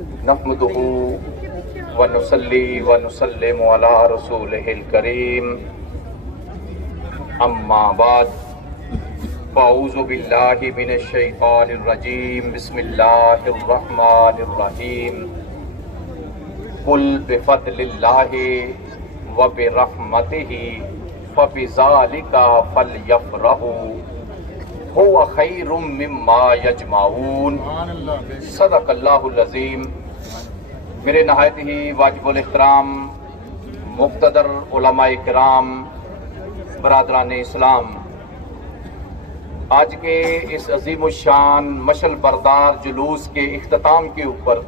نحمدہ ونصلی ونسلم علی رسولہ الکریم اما بعد فاعوذ باللہ من الشیطان الرجیم بسم اللہ الرحمن الرحیم قل بفضل اللہ وبرحمتہ فبذالک فلیفرحوا هو خیر مما یجمعون صدق اللہ العظیم۔ میرے نہایت ہی واجب الاحترام مقتدر علماء کرام، برادران اسلام، آج کے اس عظیم الشان مشعل بردار جلوس کے اختتام کے اوپر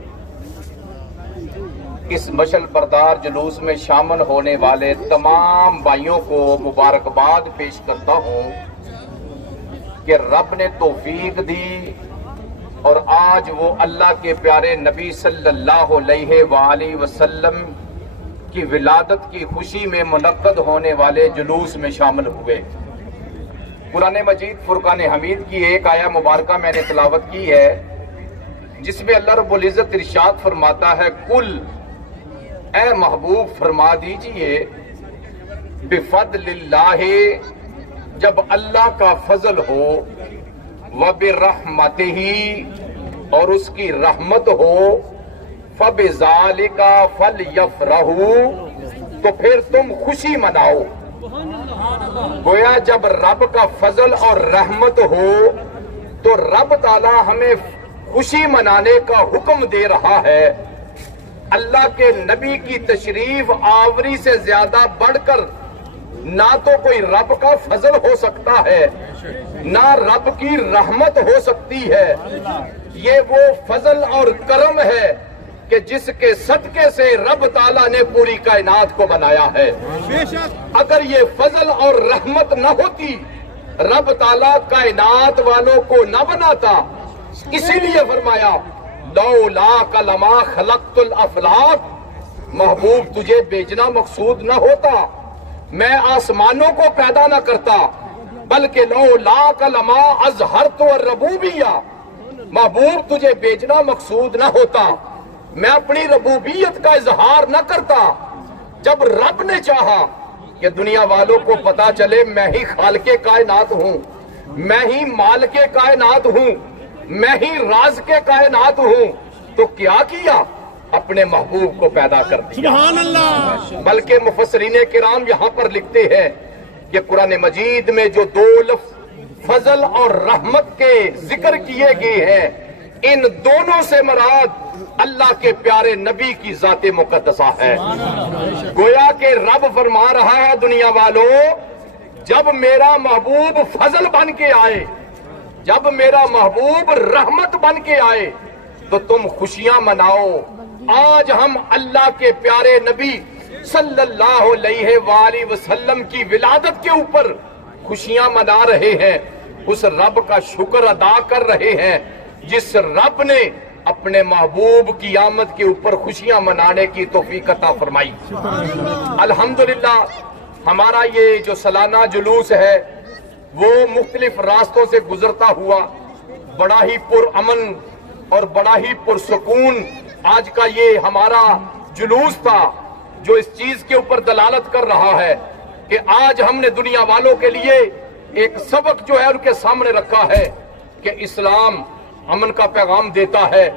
اس مشعل بردار جلوس میں شامل ہونے والے تمام بھائیوں کو مبارکباد پیش کرتا ہوں کہ رب نے توفیق دی اور آج وہ اللہ کے پیارے نبی صلی اللہ علیہ وآلہ وسلم کی ولادت کی خوشی میں منعقد ہونے والے جلوس میں شامل ہوئے۔ قرآن مجید فرقان حمید کی ایک آیہ مبارکہ میں نے تلاوت کی ہے جس میں اللہ رب العزت ارشاد فرماتا ہے، کل اے محبوب فرما دیجئے بفضل اللہ، جب اللہ کا فضل ہو، وبرحمتہ اور اس کی رحمت ہو، فبذالک فلیفرحوا تو پھر تم خوشی مناؤ۔ گویا جب رب کا فضل اور رحمت ہو تو رب تعالی ہمیں خوشی منانے کا حکم دے رہا ہے۔ اللہ کے نبی کی تشریف آوری سے زیادہ بڑھ کر نہ تو کوئی رب کا فضل ہو سکتا ہے نہ رب کی رحمت ہو سکتی ہے۔ یہ وہ فضل اور کرم ہے کہ جس کے صدقے سے رب تعالیٰ نے پوری کائنات کو بنایا ہے۔ اگر یہ فضل اور رحمت نہ ہوتی، رب تعالیٰ کائنات والوں کو نہ بناتا۔ اسی لیے فرمایا، لولاک لما خلقت الافلاک، محبوب تجھے بیچنا مقصود نہ ہوتا، میں آسمانوں کو پیدا نہ کرتا، بلکہ لولاک لما اظہرت الربوبیہ، محبوب تجھے بیچنا مقصود نہ ہوتا، میں اپنی ربوبیت کا اظہار نہ کرتا۔ جب رب نے چاہا کہ دنیا والوں کو پتا چلے میں ہی خالق کائنات ہوں، میں ہی مالک کائنات ہوں، میں ہی راز کے کائنات ہوں، تو کیا کیا؟ اپنے محبوب کو پیدا کر دیا۔ سبحان اللہ۔ بلکہ مفسرین کرام یہاں پر لکھتے ہیں کہ قرآن مجید میں جو دو لفظ فضل اور رحمت کے ذکر کیے گئے ہیں، ان دونوں سے مراد اللہ کے پیارے نبی کی ذات مقدسہ ہے۔ گویا کہ رب فرما رہا ہے، دنیا والوں، جب میرا محبوب فضل بن کے آئے، جب میرا محبوب رحمت بن کے آئے تو تم خوشیاں مناؤ۔ آج ہم اللہ کے پیارے نبی صلی اللہ علیہ وآلہ وسلم کی ولادت کے اوپر خوشیاں منا رہے ہیں، اس رب کا شکر ادا کر رہے ہیں جس رب نے اپنے محبوب کی آمد کے اوپر خوشیاں منانے کی توفیق عطا فرمائی۔ الحمدللہ ہمارا یہ جو سالانہ جلوس ہے وہ مختلف راستوں سے گزرتا ہوا بڑا ہی پرامن اور بڑا ہی پرسکون آج کا یہ ہمارا جلوس تھا، جو اس چیز کے اوپر دلالت کر رہا ہے کہ آج ہم نے دنیا والوں کے لیے ایک سبق جو ہے ان کے سامنے رکھا ہے کہ اسلام امن کا پیغام دیتا ہے،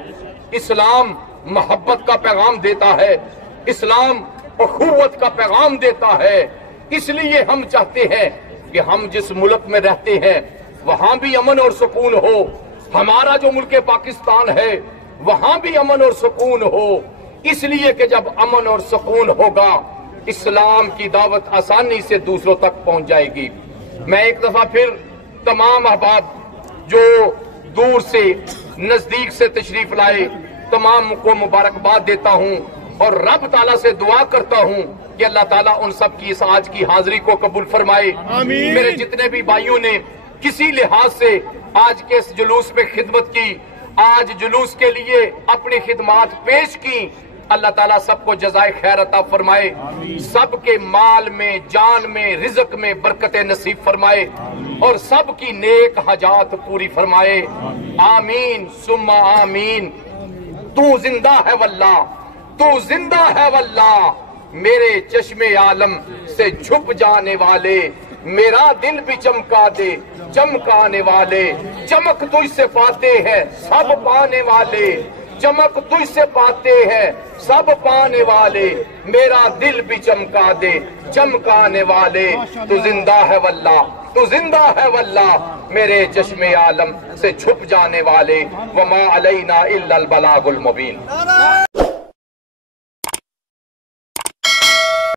اسلام محبت کا پیغام دیتا ہے، اسلام اخوت کا پیغام دیتا ہے۔ اس لیے ہم چاہتے ہیں کہ ہم جس ملک میں رہتے ہیں وہاں بھی امن اور سکون ہو، ہمارا جو ملک پاکستان ہے وہاں بھی امن اور سکون ہو، اس لیے کہ جب امن اور سکون ہوگا اسلام کی دعوت آسانی سے دوسروں تک پہنچ جائے گی۔ میں ایک دفعہ پھر تمام احباب جو دور سے نزدیک سے تشریف لائے تمام کو مبارکباد دیتا ہوں اور رب تعالیٰ سے دعا کرتا ہوں کہ اللہ تعالیٰ ان سب کی اس آج کی حاضری کو قبول فرمائے۔ آمین۔ میرے جتنے بھی بھائیوں نے کسی لحاظ سے آج کے اس جلوس میں خدمت کی، آج جلوس کے لیے اپنی خدمات پیش کی، اللہ تعالیٰ سب کو جزائے خیر عطا فرمائے، سب کے مال میں، جان میں، رزق میں برکت نصیب فرمائے اور سب کی نیک حاجات پوری فرمائے، آمین ثم آمین۔ تو زندہ ہے واللہ، تو زندہ ہے واللہ، میرے چشم عالم سے چھپ جانے والے، میرا دل بھی چمکا دے چمکانے والے، چمک تجھ سے پاتے ہیں سب پانے والے، چمک تجھ سے پاتے ہیں سب پانے والے، میرا دل بھی چمکا دے چمکانے والے، تو زندہ ہے واللہ، تو زندہ ہے واللہ، میرے چشم عالم سے چھپ جانے والے، وما علینا الا البلاغ المبین۔